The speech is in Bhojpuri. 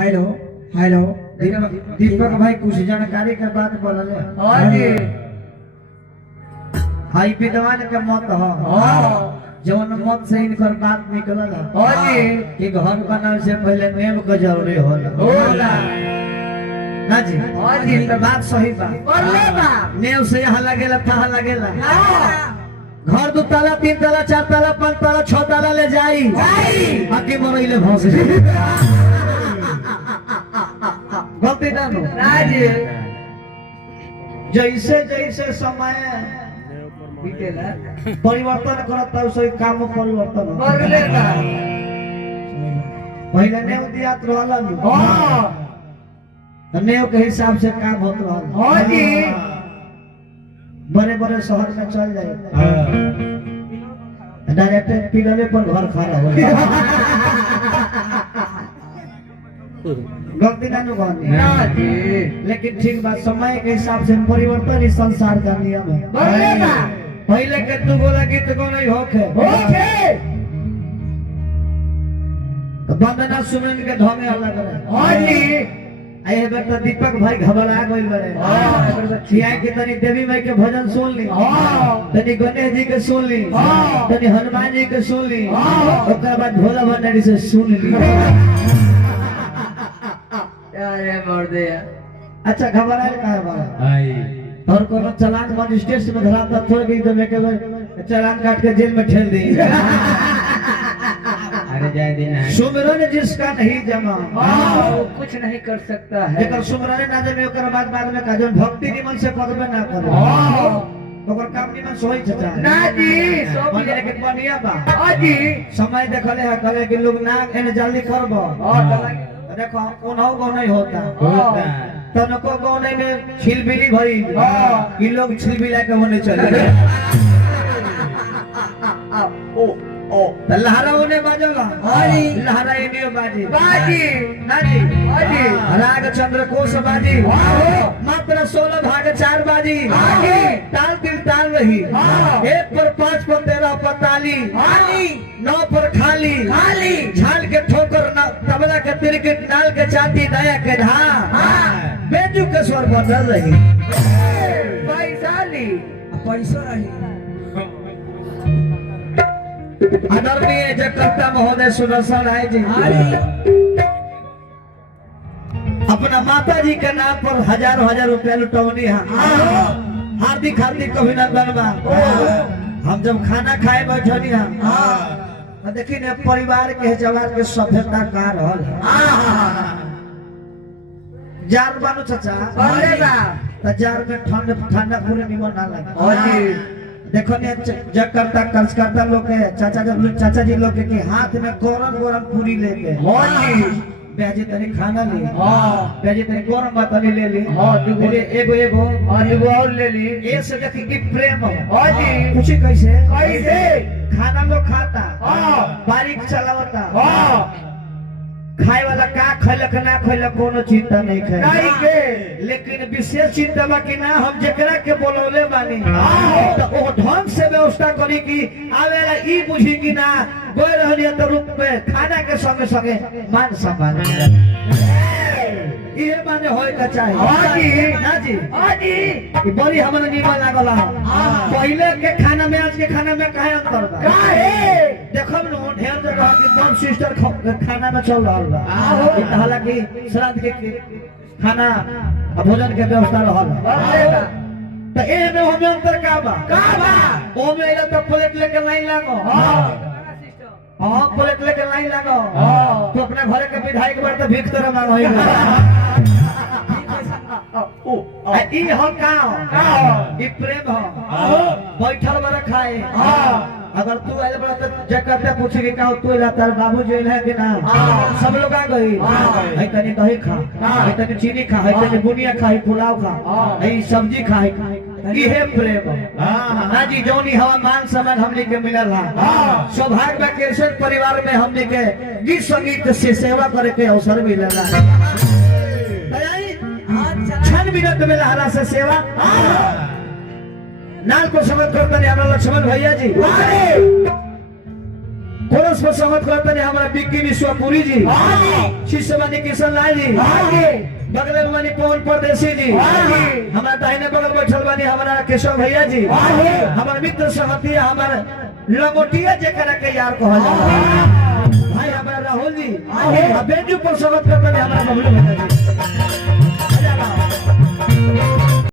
हेलो हेलो दीपक भाई कुछ जानकारी के बात बोलले। हाँ जी हाई विद्वान के मत हो जवन मत से इनकर बात निकलल है। हाँ जी कि घर बनाने से पहले नेम के जरूरी होला ना जी। हाँ जी तो बात सही बा नेम से यहाँ लगेला तहाँ लगेला। घर 2 ताला 3 ताला 4 ताला 5 ताला 6 ताला ले जाई बाकी मरइले भौस गलती ना नो राजी जैसे जैसे समय बीतेला परिवर्तन करता उसे काम परिवर्तन हो। कर लेगा पहले नेव दियात रहल हाँ तो नेव के हिसाब से काम होत रहल। हाँ जी बड़े बड़े शहर में चल जाए डायरेक्ट पिलरे पर घर खड़ा हो गलती ना नु राजी लेकिन ठीक बात समय के हिसाब से परिवर्तन इस संसार का नियम है। कर लेगा पहले के तू बोला कि तू को नहीं होके वंदना सुमन के ढंगे अलग रहे। हाँ जी आए बेटा दीपक भाई घबरा गइल बड़े छिया के तनी देवी माई के भजन सुन ली तनी गणेश जी के सुन ली तनी हनुमान जी के सुन ली ओकर बाद भोला भंडारी से सुन ली। अरे मर दे अच्छा घबराए का बा और कोनो चालान मजिस्ट्रेट में धराता थोड़ गई तो लेके चालान काट के जेल में ठेल दी। अरे जाए देना सुमरन जिसका नहीं जमा वो कुछ नहीं कर सकता है जेकर सुमरन ना जमे ओकर बाद में का जन भक्ति निमन से पदबे ना करे ओकर काम निमन सोई छता ना जी सब मने के बनिया बा। हाँ जी समय देखले है कले कि लोग ना एने जल्दी करबो देखो कोनो गो नहीं होता तनको गो नहीं में छिलबिली भरी ई लोग छिलबिला के होने चले ओ लहरा होने बाजला हरी लहरा एनियो बाजी बाजी नाजी बाजी राग चंद्र कोश बाजी मात्र 16 भाग 4 बाजी ताल तिल ताल रही 1 पर 5 पर 13 पर ताली 9 पर खाली झाल के ठोकर तबला के तिरकिट नाल के चाटी दया के धा बेजू के स्वर बदल रही पैसा रही आदरणीय जगकर्ता महोदय सुदर्शन राय जी अपना माता जी के नाम पर हजारों हजार रुपया लुटौनी है। हार्दिक हार्दिक अभिनंदन बा। हम जब खाना खाए बैठनी है देखी ने परिवार के जवान के सभ्यता का रहल जार बानू चाचा जार में ठंडा पूरे निमन ना लगे। देखो ने जगकर्ता कर्जकर्ता लोग के चाचा जी लोग के हाथ में गरम गरम पूरी लेके बेजी तनी खाना ली बेजी तनी गरम बात ले ली एगो और ले ली ये से देखी कि प्रेम पूछी कैसे खाना लोग खाता बारीक चलावता खाए वाला का खैलक ना खैलक कोनो चिंता नहीं खाए लेकिन विशेष चिंता बा कि ना हम जेकरा के बोलौले बानी तो ओ ढंग से व्यवस्था करी कि आवेला ई बुझी कि ना गोय रहनी त रूप में खाना के संगे संगे मान सम्मान ये माने होय का चाहिए। ना जी ई बड़ी हमरा निमन लागला पहले के खाना में आज के खाना में काहे अंतर बा देखब न ढेर जगह कि बम सिस्टर खाना में चल रहल बा हालांकि श्राद्ध के खाना भोजन के व्यवस्था रहल तो ए में हमें अंतर का बा ओ में एला तो प्लेट लेके लाइन लागो हां प्लेट लेके लाइन लागो तो अपने घरे के विधायक बार तो भीख तरह मांगो ई हम का ई प्रेम हो बैठल बड़ा खाए अगर तू आइल बड़ा तो जकरते पूछे कि का तू ला तार बाबू जो है कि ना सब लोग आ गई है तनी दही खा है तनी चीनी खा है तनी बुनिया खा है पुलाव खा है सब्जी खा है ये प्रेम ना जी जोनी हवा मान सम्मान हमने के मिलल है सौभाग्य बा के परिवार में हमने के गीत संगीत से सेवा करे के अवसर मिलल है। 6 मिनट में लहरा से सेवा नाल को समझ कर तने हमरा लक्ष्मण भैया जी कोरस पर सहमत करते हैं हमारा बिक्की विश्वपुरी जी, शिष्य बनी किशन लाल जी, बगल में बनी पवन परदेसी जी, हमारा दाहिने बगल बैठल बनी हमारा केशव भैया जी, हमारे मित्र सहमती हमारे लंगोटिया जेकरा के यार कहल जाला भाई हमारा राहुल जी, बेंजू पर सहमत करते हैं हमारा बबलू भैया जी।